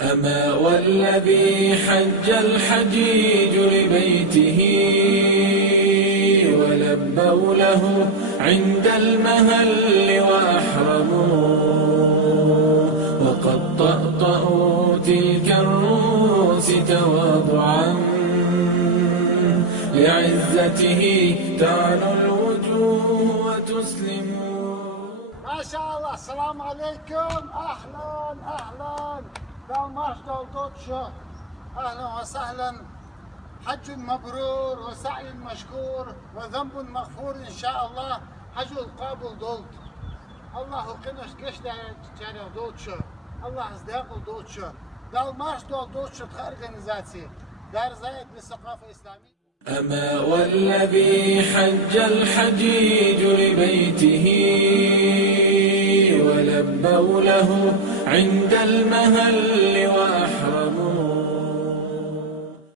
أما والذي حج الحجيج لبيته ولبوا له عند المهل وأحرموا وقد طأطأوا تلك الرؤوس تواضعا لعزته تعلو الوجوه وتسلم. ما شاء الله. السلام عليكم. اهلا اهلا بالمرش دولدوتشو. اهلا وسهلا. حج مبرور وسعي مشكور وذنب مغفور ان شاء الله. حج القابل دولت. الله قنش قشتا تشارع دولتشو. الله ازداق دولتشو. بالمرش دولدوتشو организации. دار زايد للثقافة الإسلامية. أما والذي حج الحجيج لبيته ولبوا له عند المهل